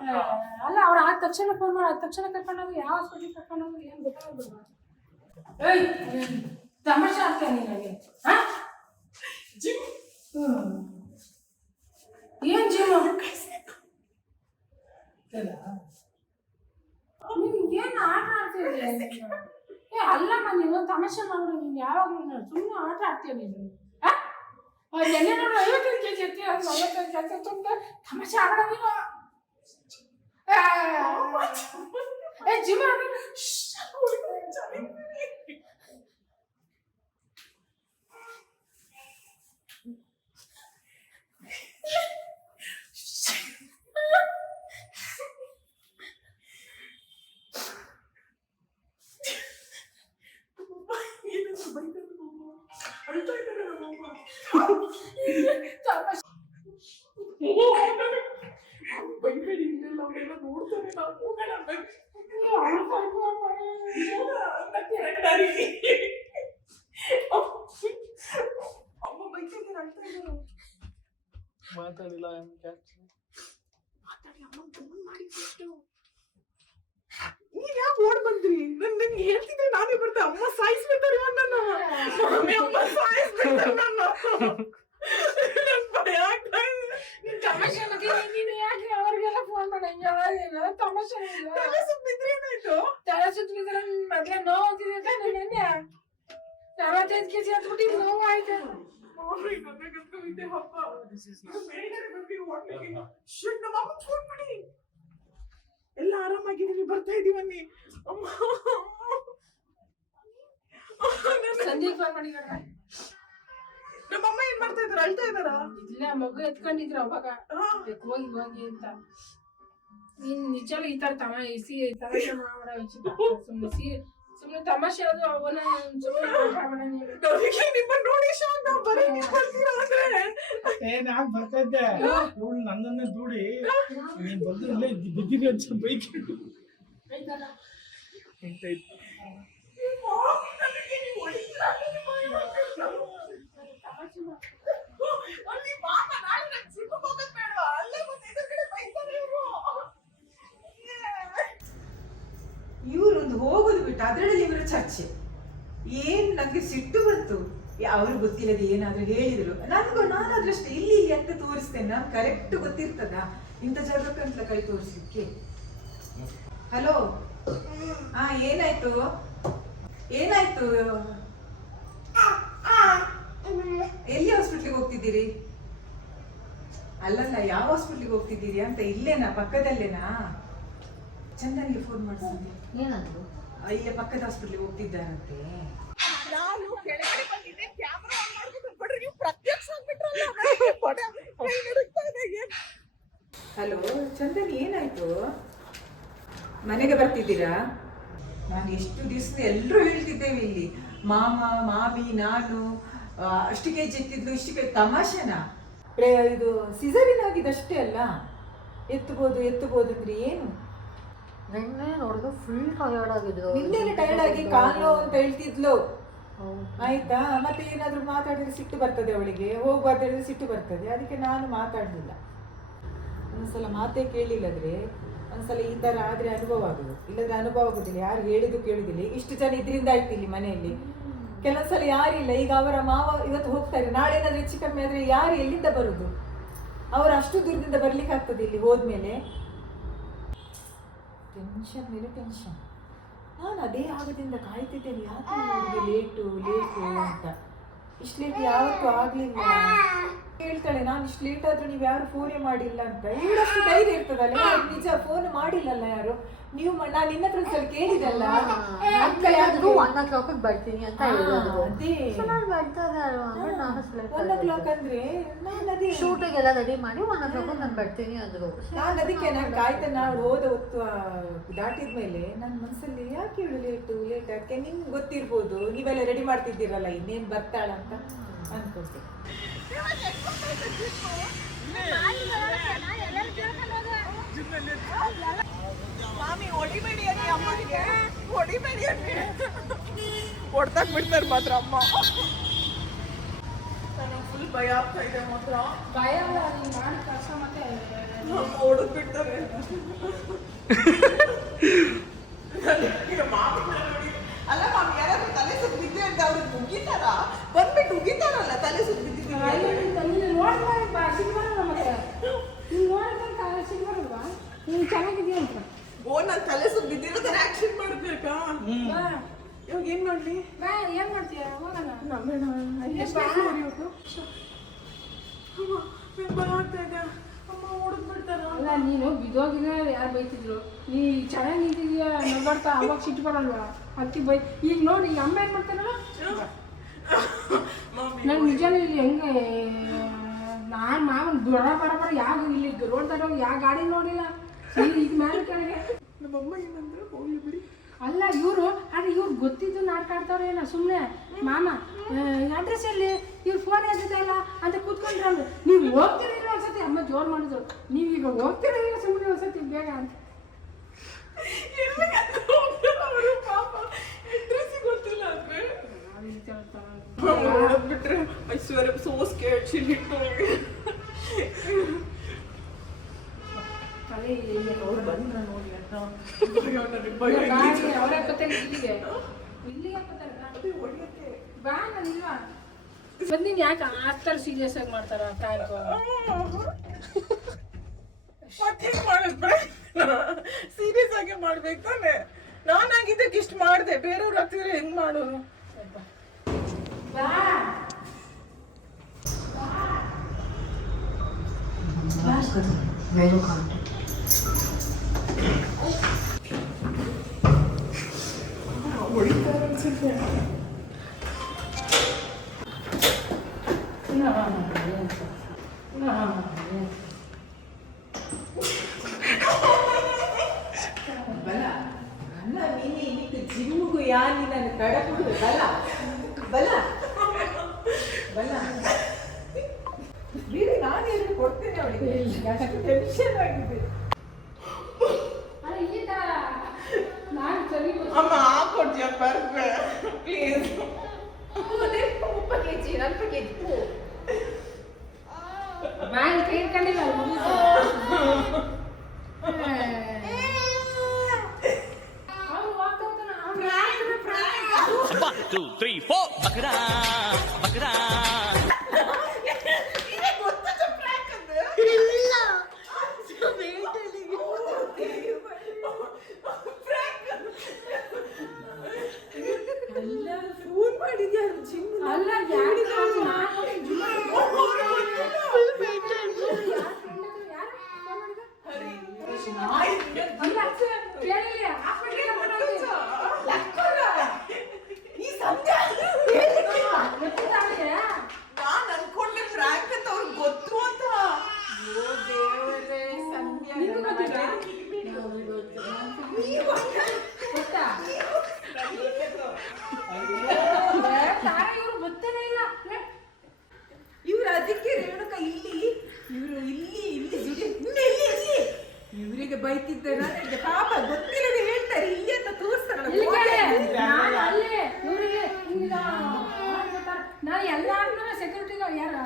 ಅಲ್ಲ, ಅವ್ರು ಆದ ತಕ್ಷಣ ಫೋನ್ ಮಾಡಿ ಆದ ತಕ್ಷಣ ಕರ್ಕೊಂಡೋಗಿ ಯಾವ ಹಾಸ್ಪಿಟ್ಲಿಗೆ ಕರ್ಕೊಂಡೋಗಿ ಏನು ಗೊತ್ತಾಗೋದಿಲ್ಲ. ಏಯ್ ತಮಾಷೆ ಆಗ್ತೇನೆ ನಿನಗೆ. ಜಿಮ್ ಏನು ಜಿಮ್? ನೀನು ಏನು ಆಟ ಆಡ್ತಿದ್ದೆ? ಅಲ್ಲಮ್ಮ, ನೀನು ತಮಾಷೆ ಮಾಡ್ಬಿಡು. ನೀನು ಯಾವಾಗಲೂ ಸುಮ್ಮನೆ ಆಟ ಆಡ್ತೀಯ ನೀನು. ಎಣ್ಣೆ ನೋಡು 55 kg ಎತ್ತಿ, 45 kg ತುಂಬ ತಮಾಷೆ ಆಡೋಣ ನೀನು. ಜಿಮ್ ಬೈಬೇಡಿ, ಇಲ್ಲೆಲ್ಲ ಅವರೆಲ್ಲ ನೋಡ್ತಾರೆ. ನಾವು ಹೋಗೋಣ ಅಮ್ಮ ಬೈತಿದ್ದಾರೆ, ಅಳ್ತಾ ಇದ್ದಾರೆ. ಮಾತಾಡಿಲ್ಲ ಮಾತಾಡಿ ಅಮ್ಮ ಫೋನ್ ಮಾಡಿದ್ದು. ನೀವ್ ಯಾಕೆ ಓಡ್ ಬಂದ್ರಿ? ನಂಗೆ ಹೇಳ್ತಿದ್ರೆ ನಾನೇ ಬರ್ತೆ. ಅಮ್ಮ ಸಾಯಿಸ್ಬಿಡ್ತಾರೆ ನನ್ನ. ಅಮ್ಮ ಸಾಯಿಸ್ಬಿಡ್ತಾರೆ ನನ್ನ. ಭಯ ಆಗ್ತಾ ಇದೆ. ತಮಾಷೆ ನೀನು ಯಾಕೆ ಅವ್ರಿಗೆಲ್ಲ ಫೋನ್ ಮಾಡಂಗಿಲ್ಲ? ತಮಾಷೆ ತಲೆ ಸುತ್ತಿದ್ರೆ ಏನಾಯ್ತು? ತಲೆ ಸುತ್ತಿದ್ರೆ ಮೊದಲೇ ನೋವು ಅಂತಿದ್ದೆ ತಾನೆ. ನೆನ್ನೆ 45 kg ಹತ್ಬಿಟ್ಟು ನೋವು ಆಯ್ತು. ನನಗಂತೂ ಹಬ್ಬ. ಬೇಗನೆ ಬಂದು ಹೋಟ್ಲಿಗೆ ನಮ್ಮ ಅಮ್ಮ ಫೋನ್ ಮಾಡಿ ಎಲ್ಲ ಆರಾಮಾಗಿದ್ದೀವಿ, ಬರ್ತಾ ಇದೀವನ್ನಿ. ಸಂಜೆ ಫೋನ್ ಮಾಡಿ ನಮ್ಮಮ್ಮ ಏನ್ ಮಾಡ್ತಾ ಇದಾರೆ? ಅಳ್ತಾ ಇದಾರ? ಇಲ್ಲ, ಮಗು ಎತ್ಕೊಂಡಿದ್ರು ಅವಾಗ ಹೋಗಿ ಅಂತ. ನೀನ್ ನಿಜ ಈ ತರ ತಮಾಷೆ ಮಾಡೋ ಸುಮ್ಮನೆ ತಮಾಷೆ ಅದು ಅವನ ನೋಡಿ ಶಾಂತ ಬರೀ ಬರ್ತೀರಾ ಅಂದ್ರೆ ನಾನ್ ಬರ್ತಾ ಇದ್ದೆ. ಇವಳು ನನ್ನನ್ನೇ ದೂಡಿ ನೀನ್ ಬಂದ್ರೆ ಇಲ್ಲೇ ಬಿದ್ದಿರಿ ಅಂತ ಬೈಕ್ ಇವ್ರೊಂದು ಹೋಗುದು ಬಿಟ್ಟು ಅದರಲ್ಲಿ ಇವರ ಚರ್ಚೆ. ಏನ್ ನಂಗೆ ಸಿಟ್ಟು ಬಂತು. ಅವ್ರು ಗೊತ್ತಿಲ್ಲದೆ ಏನಾದ್ರೂ ಹೇಳಿದ್ರು ನಾನು ಅದ್ರಷ್ಟೇ ಇಲ್ಲಿ ಅಂತ ತೋರಿಸ್ತೇನೆ. ನಾನು ಕರೆಕ್ಟ್ ಗೊತ್ತಿರ್ತದ ಇಂಥ ಜಾಗಕ್ಕಂತ ಕೈ ತೋರಿಸ್ಲಿಕ್ಕೆ. ಹಲೋ, ಏನಾಯ್ತು? ಎಲ್ಲಿ ಹಾಸ್ಪಿಟ್ಲಿಗೆ ಹೋಗ್ತಿದ್ದೀರಿ? ಅಲ್ಲಲ್ಲ, ಯಾವ ಹಾಸ್ಪಿಟ್ಲಿಗೆ ಹೋಗ್ತಿದ್ದೀರಿ ಅಂತ. ಇಲ್ಲೇನಾ, ಪಕ್ಕದಲ್ಲೇನಾ? ಚಂದನ್ಗೆ ಫೋನ್ ಮಾಡಿಸಿದ್ದೆ. ಏನಂದ್ರು? ಇಲ್ಲೇ ಪಕ್ಕದ ಹಾಸ್ಪಿಟ್ಲಿಗೆ ಹೋಗ್ತಿದ್ದಾರಂತೆ. ನಾನು ಕೆಳಗಡೆ ಬಂದಿದ್ದೆ ಕ್ಯಾಮ್ರಾ ಆನ್ ಮಾಡ್ಕೊಂಡು ಬಿಡ್ರಿ ನೀವು ಪ್ರತ್ಯಕ್ಷ ಆಗ್ಬಿಟ್ರಲ್ಲ ನನಗೆ ಬಡ ಕೈ ನಡುಗ್ತಾ ಇದೆ ಏನ್ ಹಲೋ ಚಂದನ್, ಏನಾಯ್ತು? ಮನೆಗೆ ಬರ್ತಿದ್ದೀರಾ? ನಾನು ಎಷ್ಟು ದಿವಸ ಎಲ್ಲರೂ ಹೇಳ್ತಿದ್ದೇವೆ ಇಲ್ಲಿ, ಮಾಮ ಮಾಮಿ ನಾನು ಅಷ್ಟು ಕೆಜಿ ಎತ್ತಿದ್ಲು, ಇಷ್ಟು ಕೆಜಿ ತಮಾಷೆನಾ? ಇದು ಸಿಸರಿನ್ ಆಗಿದಷ್ಟೇ ಅಲ್ಲ, ಎತ್ತಬಹುದು ಅಂದ್ರೆ ಏನು? ನಿನ್ನೆ ನೋಡಿದ್ರೆ ಫುಲ್ ಟಯರ್ಡ್ ಆಗಿದ್ರು. ನಿನ್ನೆನೆ ಟೈರ್ಡ್ ಆಗಿ ಕಾಲು ಅಂತ ಹೇಳ್ತಿದ್ಲು. ಆಯ್ತಾ? ಮತ್ತೆ ಏನಾದ್ರು ಮಾತಾಡಿದ್ರೆ ಸಿಟ್ಟು ಬರ್ತದೆ ಅವಳಿಗೆ, ಹೋಗ್ಬಾರ್ದು ಹೇಳಿದ್ರೆ ಸಿಟ್ಟು ಬರ್ತದೆ. ಅದಕ್ಕೆ ನಾನು ಮಾತಾಡಲಿಲ್ಲ. ಒಂದ್ಸಲ ಮಾತೇ ಕೇಳಿಲ್ಲದ್ರೆ ಒಂದ್ಸಲ ಈ ತರ ಆದ್ರೆ ಅನುಭವ ಆಗುದು, ಇಲ್ಲದ್ರೆ ಅನುಭವ ಆಗುದಿಲ್ಲ. ಯಾರು ಹೇಳಿದ್ದು ಕೇಳುದಿಲ್ಲ. ಇಷ್ಟು ಜನ ಇದರಿಂದ ಆಯ್ತು ಇಲ್ಲಿ ಮನೆಯಲ್ಲಿ. ಕೆಲವೊಂದ್ಸಲ ಯಾರಿಲ್ಲ. ಈಗ ಅವರ ಮಾವ ಇವತ್ತು ಹೋಗ್ತಾರೆ, ನಾಳೆ ಏನಾದ್ರು ಹೆಚ್ಚು ಕಮ್ಮಿ ಆದ್ರೆ ಯಾರು ಎಲ್ಲಿಂದ ಬರುದು? ಅವರು ಅಷ್ಟು ದೂರದಿಂದ ಬರ್ಲಿಕ್ಕೆ ಆಗ್ತದೆ ಇಲ್ಲಿ ಹೋದ್ಮೇಲೆ? ಟೆನ್ಷನ್ ಮೇಲೆ ಟೆನ್ಷನ್. ನಾನು ಅದೇ ಆಗದಿಂದ ಕಾಯ್ತಿದ್ದೇನೆ, ಯಾಕೆ ನನಗೆ ಲೇಟು ಅಂತ. ಇಷ್ಟು ಲೇಟ್ ಯಾವತ್ತೂ ಆಗ್ಲಿಲ್ಲ. ಹೇಳ್ತಾಳೆ ನಾನು ಇಷ್ಟು ಲೇಟ್ ಆದ್ರೂ ನೀವು ಯಾರು ಫೋನೇ ಮಾಡಿಲ್ಲ ಅಂತ. ಇವಳಷ್ಟು ಧೈರ್ಯ ಇರ್ತದಲ್ಲ, ನಿಜ ಫೋನ್ ಮಾಡಿಲ್ಲಲ್ಲ ಯಾರು. ನೀವು ನಾನು ನಿನ್ನ ಹತ್ರ ಸಲ ಕೇಳಿದಲ್ಲ, 1 o'clock ಬರ್ತೀನಿ ಅಂತ ಹೇಳಿದ್ರು. ಅದೇ ನಾನು 1 o'clock ಅಂದ್ರೆ ನಾನು ಅದೇ ಶೂಟಿಗೆಲ್ಲ ರೆಡಿ ಮಾಡಿ 1 o'clock ನಾನು ಬರ್ತೀನಿ ಅಂದ್ರು. ನಾನು ಅದಕ್ಕೆ ನಾನು ಕಾಯ್ತಾ ನಾವು ಹೋದ ಹೊತ್ತು ದಾಟಿದ್ಮೇಲೆ ನನ್ನ ಮನಸ್ಸಲ್ಲಿ ಯಾಕೆ ಇವಳು ಲೇಟ್ ಅದಕ್ಕೆ ನಿಮ್ಗೆ ಗೊತ್ತಿರ್ಬೋದು, ನೀವೆಲ್ಲ ರೆಡಿ ಮಾಡ್ತಿದ್ದೀರಲ್ಲ ಇನ್ನೇನು ಬರ್ತಾಳ ಅಂತ ಅನ್ಕೊಳ್ತೀನಿ. ಮಾಮಿ ಹೊಡಿಬೇಡಿ ಅನ್ನಿ ಅಮ್ಮನಿಗೆ, ಹೊಡಿಬೇಡಿ ಅನ್ನಿ. ಹೊಡ್ತಾಕ್ ಬಿಡ್ತಾರೆ ಮಾತ್ರ ಅಮ್ಮ. ನನಗೆ ಫುಲ್ ಭಯ ಆಗ್ತಾ ಇದೆ ಮಾತ್ರ. ಭಯ ಅಲ್ಲ, ನೀನು ಮಾಡಿ ಕೆಲಸ ಮತ್ತೆ ಅಮ್ಮ ಹೊಡೆದ್ ಬಿಡ್ತಾರೆ. ಮಾಮಿ ನೋಡಿ, ಅಲ್ಲ ಮಾಮಿ ಯಾರಾದ್ರೂ ತಲೆ ಸುತ್ತ ಬಿದ್ದೆ ಅಂತ ಅವ್ರಿಗೆ ಮುಗಿತಾರ, ಬಂದ್ಬಿಟ್ಟು ಉಗಿತಾರಲ್ಲ ತಲೆ ಸುತ್ತ ಬಿದ್ದಿದ್ದೀವಿ. ನೋಡಿದ್ರೆ ಸಿಗ್ಬಾರಲ್ಲ, ಮತ್ತೆ ನೀನು ನೋಡಿದ್ರೆ ಸಿಗ್ಬಾರಲ್ವಾ? ನೀನು ಚೆನ್ನಾಗಿದೆಯಾ ಅಂತ. ಓ ನಾನು ತಲೆ ಸುತ್ತ ಬಿದ್ದಿರೋದನ್ನ ಆಕ್ಷನ್ ಮಾಡ್ಬೇಕಾ? ಇವಾಗ ಏನ್ ಮಾಡ್ಲಿ? ಬಾ, ಏನ್ ಮಾಡ್ತೀಯ? ಹೋಗೋಣ. ನಮ್ಮೇಣ ಭಯ ಆಗ್ತಾ ಇದೆ. ಅಮ್ಮ ಹೊಡೆದ್ ಬಿಡ್ತಾರ. ಅಲ್ಲ, ನೀನು ಬಿದ್ದೋಗಿದ್ರೆ ಯಾರು ಬೈತಿದ್ರು? ನೀ ಚೆನ್ನಾಗಿ ನಿಂತಿದ್ಯಾ ನಗಾಡ್ತಾ, ಅವಾಗ ಸಿಟ್ಟು ಬರಲ್ವಾ? ಅದಕ್ಕೆ ಬೈ. ಈಗ ನೋಡಿ, ಈಗ ಅಮ್ಮ ಏನು ಮಾಡ್ತಾರಲ್ಲ, ನಾನು ನಿಜಾನು ಇಲ್ಲಿ ಹೆಂಗೆ ನಾನು ಮಾವನ್ ಬಡ ಯಾವ ಇಲ್ಲಿ ರೋಡ್ ತಗೊಂಡು ಯಾವ ಗಾಡಿ ನೋಡಿಲ್ಲ. ಈಗ ಮೇಲೆ ಕೆಳಗೆ ನಮ್ಮಮ್ಮ ಏನಂದ್ರೆ ಹೋಗ್ಲಿ ಬಿಡಿ. ಅಲ್ಲ ಇವರು, ಆದರೆ ಇವ್ರು ಗೊತ್ತಿದ್ದು ನಾಡ್ಕಾಡ್ತಾವ್ರೆ ಏನೋ ಸುಮ್ಮನೆ. ಮಾಮ ಅಡ್ರೆಸ್ ಎಲ್ಲಿ, ಇವ್ರು ಫೋನ್ ಎದ್ದಿದ್ದಲ್ಲ ಅಂತ ಕೂತ್ಕೊಂಡ್ರಲ್ಲ. ನೀವು ಹೋಗ್ತಿರಲಿಲ್ಲ ಒಂದ್ಸತಿ, ಅಮ್ಮ ಜೋರು ಮಾಡಿದ್ರು. ನೀವೀಗ ಹೋಗ್ತಿರಲಿಲ್ಲ ಸುಮ್ಮನೆ ಒಂದ್ಸತಿ ಬೇಗ ಅಂತ. ಅವರು ಪಾಪ ಅಡ್ರೆಸ್ ಗೊತ್ತಿಲ್ಲ ಅಂದ್ರೆ ಬಿಟ್ರೆ ಐಶ್ವರ್ಯ ಸೋ ಸ್ಕೇರ್ಡ್ ಶಿ ಲಿಟರಲಿ. ತಲೆ ಅವ್ರು ಬಂದ್ರ ನೋಡಿ ಅಂತ ಅವರೇ ಬರ್ತಾರೆ ಇಲ್ಲಿಗೆ ಬಾ. ನಾನು ಇಲ್ವಾ ಬಂದಿನಿ? ಯಾಕೆ ಆ ಥರ ಸೀರಿಯಸ್ ಆಗಿ ಮಾಡ್ತಾರ? ಮತ್ತೆ ಮಾಡಿದ್ರೆ ಸೀರಿಯಸ್ ಆಗಿ ಮಾಡ್ಬೇಕು ತಾನೆ. ನಾನಾಗಿದ್ದಕ್ಕೆ ಇಷ್ಟು ಮಾಡಿದೆ, ಬೇರೆಯವ್ರು ಹತ್ತಿರ ಹೆಂಗ್ ಮಾಡೋರು? ಹೊಡಿತಾರೆ ಅನ್ಸುತ್ತೆ. ಬಲ ಅನ್ನ ನೀನೆ ಇದಕ್ಕೆ ಜಿಮ್ಮಿಗೂ ಯಾನಿ ನನ್ನ ಕಡಬಿಡು ಬಲ ಬಲ ಬಲ ಬೇರೆ ನಾನು ಎಲ್ಲಿ ಕೊಡ್ತೇನೆ ಅವಳಿಗೆ. ಟೆನ್ಷನ್ ಆಗಿದೆ. ಅಮ್ಮ ಹಾಕೊಡ್ತೀಯ ಬರ್ಬೆ ಪ್ಲೀಸ್. ಬ್ಯಾಂಕ್ ಕೇಳ್ಕೊಂಡಿಲ್ಲ. 1, 2, 3, 4 ಬಕರಾ ಬಕರಾ. ಫೋನ್ ಮಾಡಿದ್ಯಾರು ಜಿಮ್? ಅಲ್ಲ ಈ ಸಂಧ್ಯಾ ಗೊತ್ತಾ ಇವರು ಗೊತ್ತೇನೇ ಇಲ್ಲ ಇವ್ರು ಅದಕ್ಕೆ ರೇಣುಕ ಇಲ್ಲಿ ಇವರು ಇಲ್ಲಿ ಇವರಿಗೆ ಬೈತಿದ್ದೆ ನನಗೆ ಪಾಪ ಗೊತ್ತಿಲ್ಲದೆ ಹೇಳ್ತಾರೆ ಇಲ್ಲಿ ಅಂತ ತೋರಿಸ್ತಾರಲ್ಲ ನಾನು ಎಲ್ಲಾರ್ನೂ ಸೆಕ್ಯೂರಿಟಿ ಯಾರು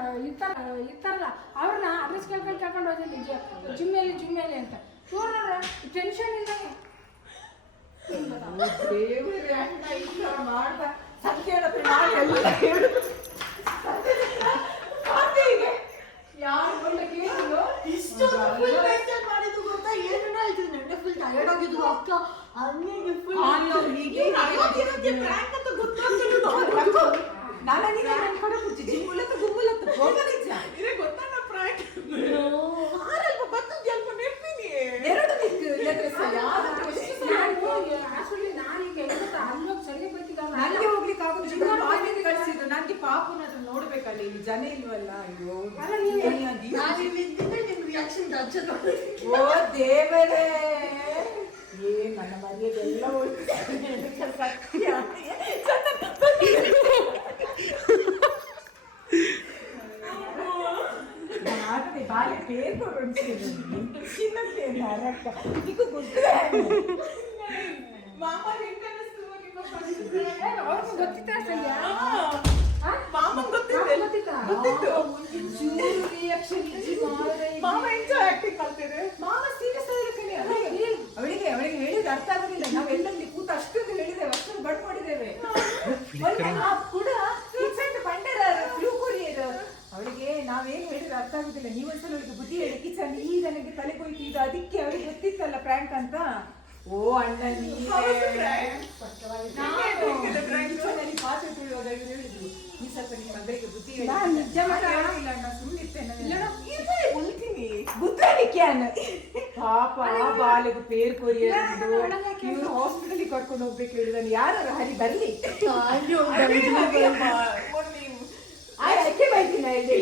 ಇರ್ತಾರಲ್ಲ ಅವ್ರನ್ನ ಅಡ್ರೆಸ್ ಕರ್ಕೊಂಡು ಹೋಗ್ತೀನಿ ಜಿಮ್ಮೇಲಿ ಅಂತ ಇವ್ರು ನೋಡ್ರ ಟೆನ್ಷನ್ ಇಲ್ದಂಗೆ ದೇವರೇ ಅಣ್ಣ ಇಲ್ಲ ಮಾಡ್ದ ಸಂಖ್ಯೆ ಯಾರು ಬಂದ ಕೇಳಿದ್ರು ಇಷ್ಟು ಫುಲ್ ಮೆಂಟಲ್ ಮಾಡಿದ್ದು ಗೊತ್ತಾ ಏನು ಹೇಳ್ತಿದ್ರು ನನಗೆ ಫುಲ್ ಟಯರ್ಡ್ ಆಗಿದ್ರು ಅಕ್ಕ ಹಂಗೆ ಫುಲ್ ಪ್ರಾಂಕ್ ಅಂತ ಗೊತ್ತಾಗ್ತಿಲ್ಲ ನನಗೆ ನನ್ನ ಕಡೆ ಕುಚ್ಚಿ ಜಿಮ್ಮುಲತ್ತು ಗುಮ್ಮುಲತ್ತು ಹೋಗ ನಿಜ ಇರೇ ಗೊತ್ತಾಗ ಪ್ರಾಂಕ್ ಹಾರಲ್ಪ ಬರ್ತದೆ ಅಲ್ಪ ನೆನಪಿನಿ ಎರಡು ದಿಕ್ಕು ನನಗೆ ಹೋಗ್ಲಿಕ್ಕೆ ಆಗೋದು ಜಿಮ್ ಕಳಿಸಿದ್ರು ನನಗೆ ಪಾಪನ ಅದನ್ನ ನೋಡ್ಬೇಕಲ್ಲ ಇಲ್ಲಿ ಜನ ಇಲ್ವಲ್ಲ ಅಯ್ಯೋ ನಿಮ್ ರಿಯಾಕ್ಷನ್ ಓ ದೇವರೇ ಏನ್ ನನ್ನ ಮರ್ಯಾದೆಲ್ಲ ಸತ್ಯ ಬಾಲಿ ಪೇಪರ್ ಚಿನ್ನಕ್ಕೆ ನರಕ ಇದು ಗೊತ್ತಿದೆ ಮಾಮ ಹೆಂಗ ಅವ್ರಿಗೂ ಗೊತ್ತಿತ್ತಾ ಸಂಧ್ಯಾ ಮಾಮಂಗ್ ಗೊತ್ತಿತ್ತು ಮಾಮ ಎಂಜಾಯ್ ಆಕ್ಟಿಂಗ್ ಮಾಡ್ತಿದೆ ಮಾಮ ಸೀರಿಯಸ್ ಆಗಿರ್ತೀನಿ ಅವಳಿಗೆ ಹೇಳಿದ ಅರ್ಥ ಆಗೋದಿಲ್ಲ ನಾವು ಎಲ್ಲಲ್ಲಿ ಕೂತು ಅಷ್ಟೊಂದು ಹೇಳಿದ್ದೇವೆ ಅಷ್ಟೊಂದು ಬಡ್ಕೊಂಡಿದ್ದೇವೆ ಕೂಡ ಕಿಚನ್ ಬಂಡರ ಕ್ಲೂ ಕೊರಿಯರ್ ಅವಳಿಗೆ ನಾವೇನು ಹೇಳಿದ್ರೆ ಅರ್ಥ ಆಗುದಿಲ್ಲ ನೀವೊಂದ್ಸಲ ಅವಳಿಗೆ ಬುದ್ಧಿ ಹೇಳಿ ಕಿಚನ್ ಈ ನನಗೆ ತಲೆ ಕೊಯ್ತು ಇದು ಅದಕ್ಕೆ ಅವಳಿಗೆ ಗೊತ್ತಿತ್ತಲ್ಲ ಪ್ರ್ಯಾಂಕ್ ಅಂತ ಓ ಅಣ್ಣ ಕಿಚನಲ್ಲಿ ಪಾತ್ರೆ ತುಳಿಯುವಾಗ ಇವ್ರು ಹೇಳಿದ್ರು ಈ ಸ್ವಲ್ಪ ನಿಮ್ಮ ಮಗಳಿಗೆ ಬುದ್ಧಿ ಹೇಳಿ ನಿಜ ಇಲ್ಲ ಅಣ್ಣ ಸುಮ್ಮನಿರ್ತೇನೆ ಉಳ್ತೀನಿ ಬುದ್ಧಿಕ್ಕೆ ಅನ್ನ ಪಾಪ ಬಾಲೆಗೆ ಪೇರ್ ಕೊರಿಯರ್ ಇವ್ರು ಹಾಸ್ಪಿಟಲ್ ಕರ್ಕೊಂಡು ಹೋಗ್ಬೇಕು ಹೇಳಿದಾನೆ ಯಾರು ಹರಿ ಬರ್ಲಿ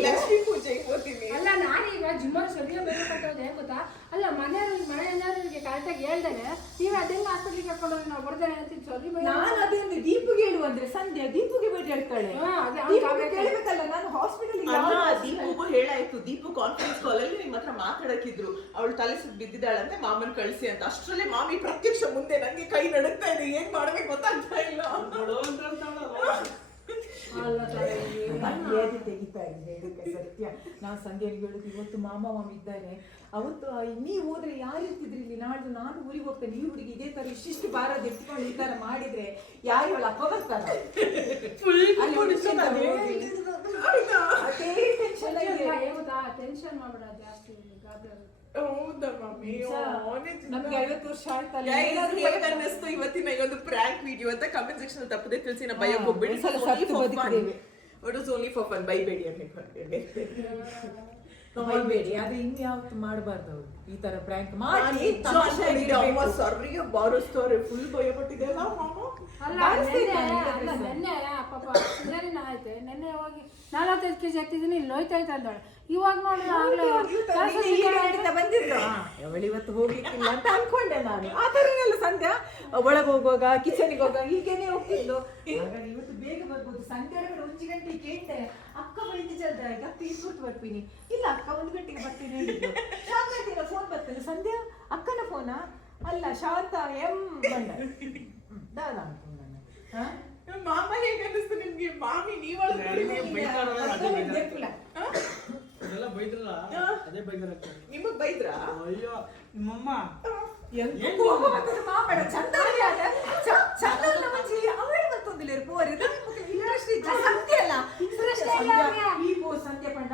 ಲಕ್ಷ್ಮೀ ಪೂಜೆಗೆ ಹೋಗ್ತೀನಿ ಅಲ್ಲ ನಾನೀಗ ಜಿಮ್ಮರ್ ಸರಿಯ ಬೇಕಂತವ್ದು ಏನ್ ಗೊತ್ತಾ ಅಲ್ಲ ಮನೆಯವರಿಗೆ ಕರೆಕ್ಟಾಗಿ ಹೇಳ್ದೇನೆ ನೀವು ಅದೆಲ್ಲ ಹಾಸ್ಪಿಟ್ಲಿಗೆ ಕರ್ಕೊಂಡೋಗಿ ನಾವು ಬರ್ದೇನೆ ಅಂತ ಸರಿ ನಾನು ಅದೊಂದು ದೀಪಿಗೆ ಹೇಳು ಅಂದ್ರೆ ಸಂಧ್ಯಾ ದೀಪಿಗೆ ಬಿಟ್ಟು ಹೇಳ್ತಾಳೆ ಕೇಳಬೇಕಲ್ಲ ನಾನು ಹಾಸ್ಪಿಟಲ್ ದೀಪಗೂ ಹೇಳಾಯ್ತು ದೀಪು ಕಾನ್ಫರೆನ್ಸ್ ಕಾಲ್ ಅಲ್ಲಿ ನಿಮ್ಮ ಹತ್ರ ಮಾತಾಡಕ್ಕಿದ್ರು ಅವಳು ತಲೆ ಸುತ್ತ ಬಿದ್ದಿದ್ದಾಳಂತೆ ಮಾಮನ್ ಕಳಿಸಿ ಅಂತ ಅಷ್ಟರಲ್ಲೇ ಮಾಮಿ ಪ್ರತ್ಯಕ್ಷ ಮುಂದೆ ನಂಗೆ ಕೈ ನಡುತ್ತಾ ಇದೆ ಏನ್ ಮಾಡ್ಬೇಕು ಗೊತ್ತಾಗ್ತಾ ಇಲ್ಲ ಮರ್ಯಾದೆ ತೆಗಿತಾ ಇದೆ ಸತ್ಯ ನಾನು ಸಂಧ್ಯೆಗೆ ಹೇಳುದು ಇವತ್ತು ಮಾಮ ಇದ್ದಾನೆ ಅವತ್ತು ನೀವು ಹೋದ್ರೆ ಯಾರು ಇರ್ತಿದ್ರಿ ಇಲ್ಲಿ ನಾಡ್ದು ನಾನು ಊರಿಗೆ ಹೋಗ್ತೇನೆ ಈ ಹುಡುಗಿ ಇದೇ ತರ ಇಷ್ಟಿಷ್ಟು ಭಾರದ ಎತ್ಕೊಂಡು ಈ ತರ ಮಾಡಿದ್ರೆ ಯಾರು ಇವಳ ಅಪ್ಪ ಬರ್ತಾರ ಟೆನ್ಷನ್ ಮಾಡಬೇಡ ಜಾಸ್ತಿ ನಮ್ಗೆ 50 ವರ್ಷ ಆಯ್ತಲ್ಲ ಅನ್ನಿಸ್ತು ಇವತ್ತಿನ ಈ ಒಂದು ಪ್ರಾಂಕ್ ವಿಡಿಯೋ ಅಂತ ಕಮೆಂಟ್ ಸೆಕ್ಷನ್ ತಪ್ಪದೆ ತಿಳಿಸಿ ನಾ ಭಯ ಹೋಗ್ಬೇಡಿ it was only for fun ಬೈಬೇಡಿ ಬೈಬೇಡಿ ಆದ್ರೆ ಇನ್ಯಾವತ್ತು ಮಾಡಬಾರ್ದು ಅವ್ರು ಈ ತರ ಪ್ರ್ಯಾಂಕ್ ಮಾಡಿ ಸರಿಯ ಬಾರಿಸ್ತಾರೆ ಫುಲ್ ಭಯ ಪಟ್ಟಿದೆ ನೆನ್ನೆ ಪಾಪ ಸಿಜರಿನ್ ಆಯ್ತು ನೆನ್ನೆ ಹೋಗಿ 45 kg ಆಗ್ತಿದ್ದೀನಿ ಇಲ್ಲಿ ಹೋಯ್ತಾಯ್ತು ಅಂದಳು ಇವಾಗ ನೋಡಿದ್ರೆ ಬಂದಿದ್ರು ಅವಳು ಇವತ್ತು ಹೋಗ್ಲಿಕ್ಕಿಲ್ಲ ಅಂತ ಅನ್ಕೊಂಡೆ ನಾನು ಆ ತರನೆಲ್ಲ ಸಂಧ್ಯಾ ಒಳಗೆ ಹೋಗುವಾಗ ಕಿಚನ್ಗೆ ಹೋಗುವಾಗ ಹೀಗೇನೆ ಹೋಗ್ತಿದ್ದು ಹಾಗಾಗಿ ಇವತ್ತು ಬೇಗ ಬರ್ಬೋದು ಸಂಧ್ಯಾ 1 ಗಂಟೆಗೆ ಕೇಳ್ತೆ ಅಕ್ಕ ಬೈತಿ ಜಲ್ದ ಈಗ ತೀರ್ಕೊಟ್ಟು ಬರ್ತೀನಿ ಇಲ್ಲ ಅಕ್ಕ 1 ಗಂಟೆಗೆ ಬರ್ತೀನಿ ಹೇಳಿದ್ದು ಶಾಂತ ಫೋನ್ ಬರ್ತೇನೆ ಸಂಧ್ಯಾ ಅಕ್ಕನ ಫೋನಾ ಅಲ್ಲ ಶಾಂತ ಎಂ ಬಂಡ ದಾದಾ ಮಾಮ ಹೇಗೆ ಅನ್ನಿಸ್ತು ನಿಮ್ಗೆ ಮಾಮಿ ನಿಮಗ್ ಬೈದ್ರಾ ಅಯ್ಯೋ ನಿಮ್ಮಮ್ಮ ಸಂಧ್ಯಾ ಪಂಡ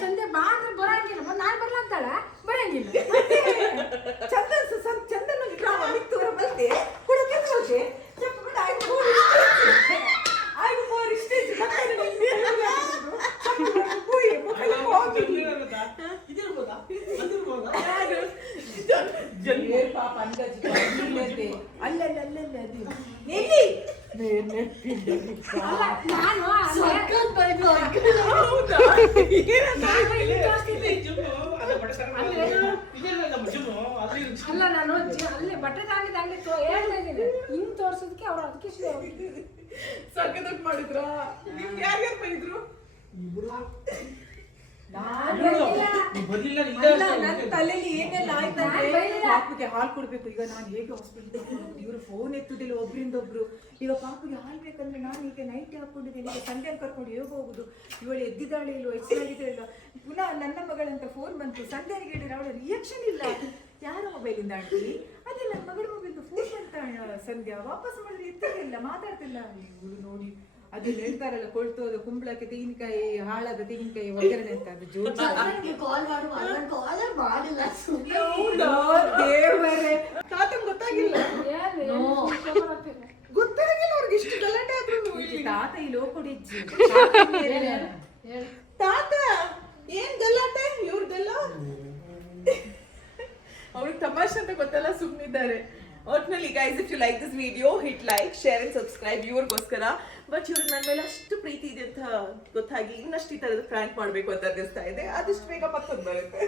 ಸಂಧ್ಯೆ ಬಾ ಅಂದ್ರೆ ಬರಂಗಿಲ್ಲ ನಾನು ಬರ್ಲ ಅಂತಾಳ ಬರಂಗಿಲ್ಲ ಚಂದನ್ ಚಂದನ್ ಬಂದೆ ಅಲ್ಲ, ನಾನು ಅಲ್ಲೇ- ಸಖತ್ ಬೈದ್ರು ಹೌದಾ? ನಾನು ಇಲ್ಲಿ ತೋರಿಸ್ತಿದ್ದೆ. ಅಲ್ಲ ನಾನು ಅಲ್ಲಿ ಬಟ್ಟೆ ತಗೊಂಡಿದ್ದಂಗೆ ಹೇಳ್ತಾ ಇದ್ದೀನಿ ಹಿಂಗ್ ತೋರ್ಸೋದಕ್ಕೆ ಅವ್ರು ಅದಕ್ಕೆ ಸಖತ್ತಾಗಿ ಮಾಡಿದ್ರ ನಿಮ್ ಯಾರ್ಯಾರು ಬೈದ್ರು? ಬರ್ಲಿಲ್ಲ ಅಲ್ಲ, ನನ್ನ ತಲೆಯಲ್ಲಿ ಏನೆಲ್ಲ ಆಯ್ತಂದ್ರೆ ಪಾಪುಗೆ ಹಾಲು ಕೊಡ್ಬೇಕು. ಈಗ ನಾನು ಹೇಗೆ ಹಾಸ್ಪಿಟಲ್ ಇವರು ಫೋನ್ ಎತ್ತುದಿಲ್ಲ ಒಬ್ರಿಂದ ಒಬ್ರು. ಈಗ ಪಾಪುಗೆ ಹಾಲು ಬೇಕಂದ್ರೆ ನಾನು ಈಗ ನೈಟ್ ಹಾಕೊಂಡಿದ್ದೇನೆ, ಈಗ ಸಂಜೆ ಕರ್ಕೊಂಡು ಹೇಗೆ ಹೋಗುದು? ಇವಳು ಎದ್ದಿದ್ದಾಳೆ ಇಲ್ವೋ, ಎಚ್ಚರಾಗಿದ್ರೆ ಇಲ್ಲ. ಪುನಃ ನನ್ನ ಮಗಳಂತ ಫೋನ್ ಬಂತು. ಸಂಧ್ಯಾನಿಗೆ ಹೇಳಿದ್ರೆ ಅವಳ ರಿಯಾಕ್ಷನ್ ಇಲ್ಲ. ಯಾರ ಮೊಬೈಲಿಂದ ಆಂಟಿ? ಅದೇ ನನ್ನ ಮಗಳ ಮೊಬೈಲ್ದು ಫೋನ್ ಬಂತ. ಸಂಧ್ಯಾ ವಾಪಸ್ ಮಾಡಿದ್ರೆ ಎತ್ತಿಲ್ಲ, ಮಾತಾಡ್ತಿಲ್ಲ. ಇವಳು ನೋಡಿ ಅದು ಹೇಳ್ತಾರಲ್ಲ, ಕೊಳ್ತೋದು ಕುಂಬಳಕ್ಕೆ ತೆಂಗಿನಕಾಯಿ, ಹಾಳಾದ ತೆಂಗಿನಕಾಯಿ ಒಗ್ಗರಣೆ ಅಂತ. ಅದು ಜೋರ್ ಕಾಲ್ ಮಾಡುವ ಕಾಲೇ ಮಾಡಿಲ್ಲ ದೇವರೇ, ತಾತಂಗ್ ಗೊತ್ತಾಗಿಲ್ಲ. ಗೊತ್ತಾಗಿಲ್ಲ ಅವ್ರಿಗೆ ಇಷ್ಟು ಗಲಾಟೆ ಆದ್ರೂ. ತಾತ ಈ ಲೋಕೊಡಿಜ್ಜಿ ತಾತ ಏನ್ ಗಲಾಟೆ ಇವ್ರದೆಲ್ಲ. ಅವ್ರಿಗೆ ತಮಾಷೆ ಅಂತ ಗೊತ್ತಲ್ಲ, ಸುಮ್ಮನಿದ್ದಾರೆ. ಒಟ್ನಲ್ಲಿ guys, if you like this video hit like, share and subscribe ಇವ್ರಿಗೋಸ್ಕರ. ಬಟ್ ಇವ್ರಿಗೆ ನನ್ನ ಮೇಲೆ ಅಷ್ಟು ಪ್ರೀತಿ ಇದೆ ಅಂತ ಗೊತ್ತಾಗಿ ಇನ್ನಷ್ಟು ಈ ತರದ ಫ್ರ್ಯಾಂಕ್ ಮಾಡ್ಬೇಕು ಅಂತ ಅನ್ನಿಸ್ತಾ ಇದೆ. ಆದಷ್ಟು ಬೇಗ ಮತ್ತೊಂದು ಬರುತ್ತೆ.